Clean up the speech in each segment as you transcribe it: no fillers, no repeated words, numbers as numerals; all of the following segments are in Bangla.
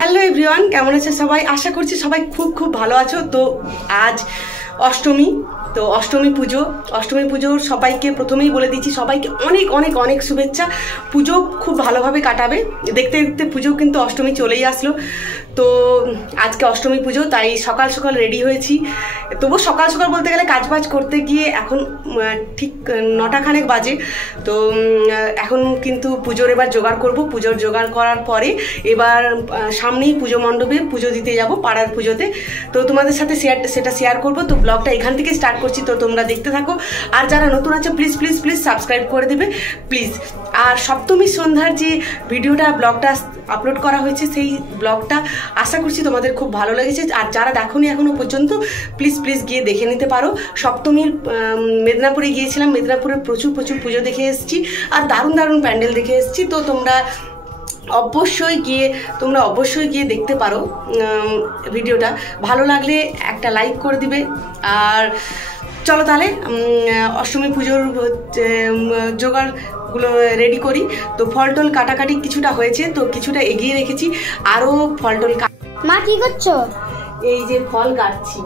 হ্যালো এভরিওয়ান, কেমন আছে সবাই? আশা করছি সবাই খুব খুব ভালো আছো। তো আজ অষ্টমী, তো অষ্টমী পুজোর সবাইকে প্রথমেই বলে দিচ্ছি, সবাইকে অনেক অনেক অনেক শুভেচ্ছা। পুজো খুব ভালোভাবে কাটাবে। দেখতে দেখতে পুজো কিন্তু অষ্টমী চলেই আসলো। তো আজকে অষ্টমী পুজো, তাই সকাল সকাল রেডি হয়েছি। তবু সকাল সকাল বলতে গেলে কাজবাজ করতে গিয়ে এখন ঠিক 9টা খানেক বাজে। তো এখন কিন্তু পুজোর এবার জোগাড় করব। পুজোর জোগাড় করার পরে এবার সামনেই পুজো মণ্ডপে পুজো দিতে যাব, পাড়ার পুজোতে। তো তোমাদের সাথে সেটা শেয়ার করব। তো ব্লগটা এখান থেকে স্টার্ট করছি, তো তোমরা দেখতে থাকো। আর যারা নতুন আছে প্লিজ প্লিজ প্লিজ সাবস্ক্রাইব করে দেবে প্লিজ। আর সপ্তমী সন্ধ্যার যে ভিডিওটা ব্লগটা আপলোড করা হয়েছে, সেই ব্লগটা আশা করছি তোমাদের খুব ভালো লেগেছে। আর যারা দেখোনি এখনো পর্যন্ত প্লিজ প্লিজ গিয়ে দেখে নিতে পারো। সপ্তমীর মেদিনীপুরে গিয়েছিলাম, মেদিনীপুরে প্রচুর পুজো দেখে এসেছি, আর দারুণ দারুণ প্যান্ডেল দেখে এসেছি। তো তোমরা অবশ্যই গিয়ে দেখতে পারো ভিডিওটা। ভালো লাগলে একটা লাইক করে দিবে। আর চলো তাহলে অষ্টমী পুজোর জোগাড়গুলো রেডি করি। তো ফল টল কাটাকাটি কিছুটা হয়েছে, তো কিছুটা এগিয়ে রেখেছি। আরও ফল টল। মা কি করছো? এই যে ফল কাটছি,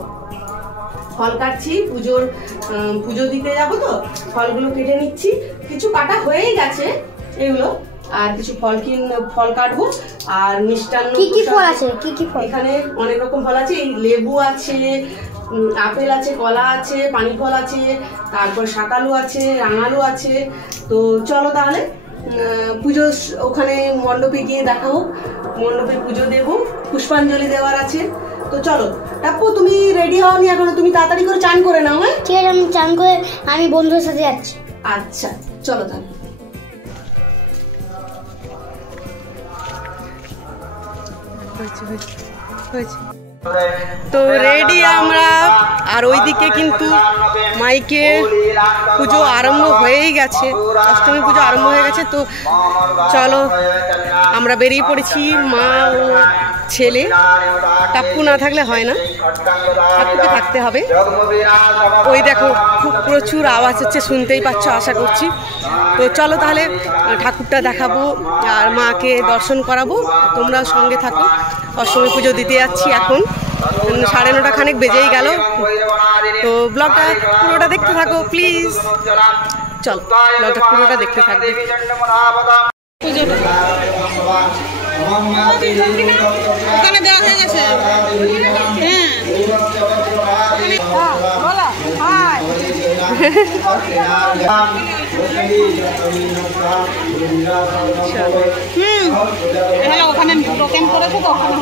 পুজো দিতে যাবো, তো ফলগুলো কেটে নিচ্ছি। কিছু কাটা হয়েই গেছে এগুলো, আর কিছু ফল কাটবো। আর মিষ্টান্ন কি ফল আছে? কি ফল? এখানে অনেক রকম ফল আছে। এই লেবু আছে, আপেল আছে, কলা আছে, পানি ফল আছে, তারপর শাকালু আছে, রাঙালু আছে। তো চলো তাহলে পুজো ওখানে মণ্ডপে গিয়ে দেখাবো। মণ্ডপে পুজো দেব, পুষ্পাঞ্জলি দেওয়ার আছে। তো চলো টাপ্পু, তুমি রেডি হওনি এখনো? তুমি তাড়াতাড়ি করে চান করে নাও। হ্যাঁ ঠিক আছে, আমি চান করে আমি বন্ধুদের সাথে যাচ্ছি। আচ্ছা চলো তাহলে। তো রেডি আমরা। আর ওইদিকে কিন্তু মাইকে পুজো আরম্ভ হয়েই গেছে, অষ্টমী পুজো আরম্ভ হয়ে গেছে। তো চলো আমরা বেরিয়ে পড়েছি, মা ও ছেলে। টাপ্পু না থাকলে হয় না, টাপ্পুকে থাকতে হবে। ওই দেখো খুব প্রচুর আওয়াজ হচ্ছে, শুনতেই পাচ্ছ আশা করছি। তো চলো তাহলে ঠাকুরটা দেখাবো আর মাকে দর্শন করাবো। তোমরাও সঙ্গে থাকো। অষ্টমী পুজো দিতে যাচ্ছি এখন, 9:30 খানেক বেজেই গেল। তো ব্লগটা পুরোটা দেখতে থাকো প্লিজ। চল ব্লগটা পুরোটা দেখতে থাকবে। ওখানে দেওয়া হয়ে গেছে। হ্যাঁ ওখানে টোকেন করেছে, তো ওখানে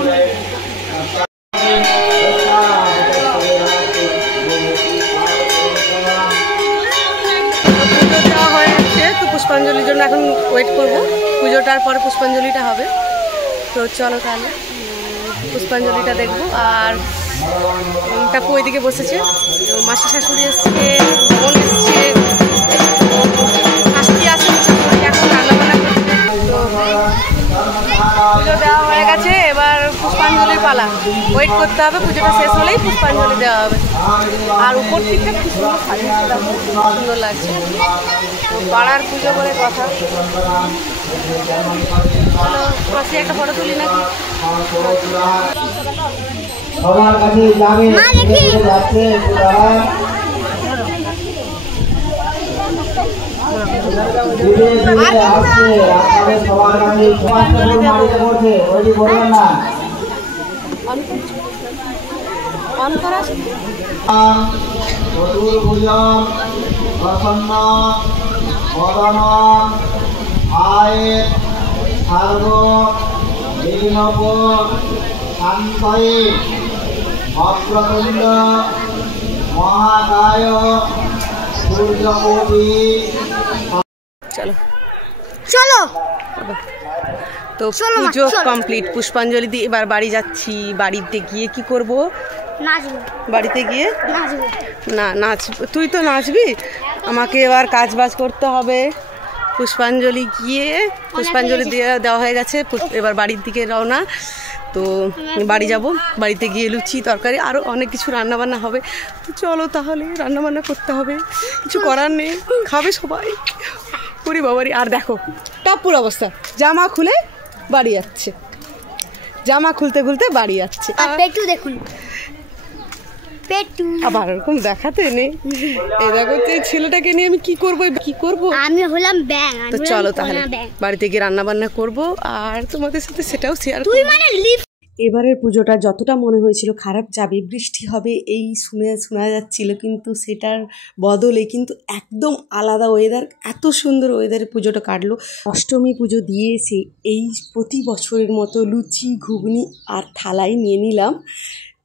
পুষ্পাঞ্জলির জন্য এখন ওয়েট করব। পুজোটার পরে পুষ্পাঞ্জলিটা হবে। তো চলো তাহলে পুষ্পাঞ্জলিটা দেখবো। আর টাপ্পু ওইদিকে বসেছে, মাসি শাশুড়ি এসছে, বোন এসছে, শাশুড়ি আসেন, শাশুড়ি এখন রান্নাবান্না করছে। তো পুজো দেওয়া হয়ে গেছে, এবার পুষ্পাঞ্জলির পালা। ওয়েট করতে হবে, পুজোটা শেষ হলেই পুষ্পাঞ্জলি দেওয়া হবে। আর উপর দিকটা খুব সুন্দর সাজিয়েছে, সুন্দর লাগছে। পাড়ার পুজো বলে কথা। মাসি একটা ফটো তুলি নাকি? সবার কাছে যাবে, যাচ্ছে ধীরে ধীরে আসছে। আপনাদের সবার কাছে মাটিতে পড়ছে, ওইটি বলবেন না। চতুর্ভুজম প্রসন্ন বদন আয়ে সর্ব বিঘ্নপ শান্তয়ে বক্রতুণ্ড মহাকায় সূর্যকোটি। চলো চলো। তো পুজো কমপ্লিট, পুষ্পাঞ্জলি দিয়ে এবার বাড়ি যাচ্ছি। বাড়িতে গিয়ে কি করব? নাচবো। বাড়িতে গিয়ে নাচবো না, নাচবো? তুই তো নাচবি, আমাকে এবার কাজ বাজ করতে হবে। পুষ্পাঞ্জলি দেওয়া হয়ে গেছে, এবার বাড়ির দিকে রওনা। তো বাড়ি যাব, বাড়িতে গিয়ে লুচি তরকারি আরও অনেক কিছু রান্নাবান্না হবে। তো চলো তাহলে রান্নাবান্না করতে হবে, কিছু করার নেই, খাবে সবাই। করি বাবারি। আর দেখো টাপুর অবস্থা, জামা খুলে বাড়ি যাচ্ছে, জামা খুলতে খুলতে বাড়ি যাচ্ছে। আর পেটু দেখুন, পেটু আবার এরকম দেখাতে নেই। এই দেখো এই ছেলেটাকে নিয়ে আমি কি করব। আমি হলাম ব্যাং। তো চলো তাহলে বাড়িতে গিয়ে রান্না বান্না করবো আর তোমাদের সাথে সেটাও শেয়ার করবো। মানে লিফট এবারের পুজোটা যতটা মনে হয়েছিল খারাপ যাবে, বৃষ্টি হবে এই শোনা যাচ্ছিল, কিন্তু সেটার বদলে কিন্তু একদম আলাদা ওয়েদার, এত সুন্দর ওয়েদারে পুজোটা কাটলো। অষ্টমী পুজো দিয়ে এসে এই প্রতি বছরের মতো লুচি ঘুগনি আর থালায় নিয়ে নিলাম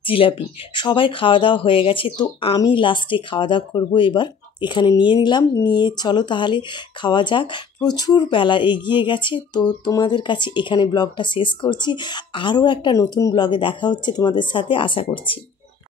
জিলাপি। সবাই খাওয়া দাওয়া হয়ে গেছে, তো আমি লাস্টে খাওয়া দাওয়া করবো এবার। এখানে নিয়ে নিলাম, নিয়ে চলো তাহলে খাওয়া যাক। প্রচুর বেলা এগিয়ে গেছে, তো তোমাদের কাছে এখানে ব্লগটা শেষ করছি। আরও একটা নতুন ব্লগে দেখা হচ্ছে তোমাদের সাথে, আশা করছি।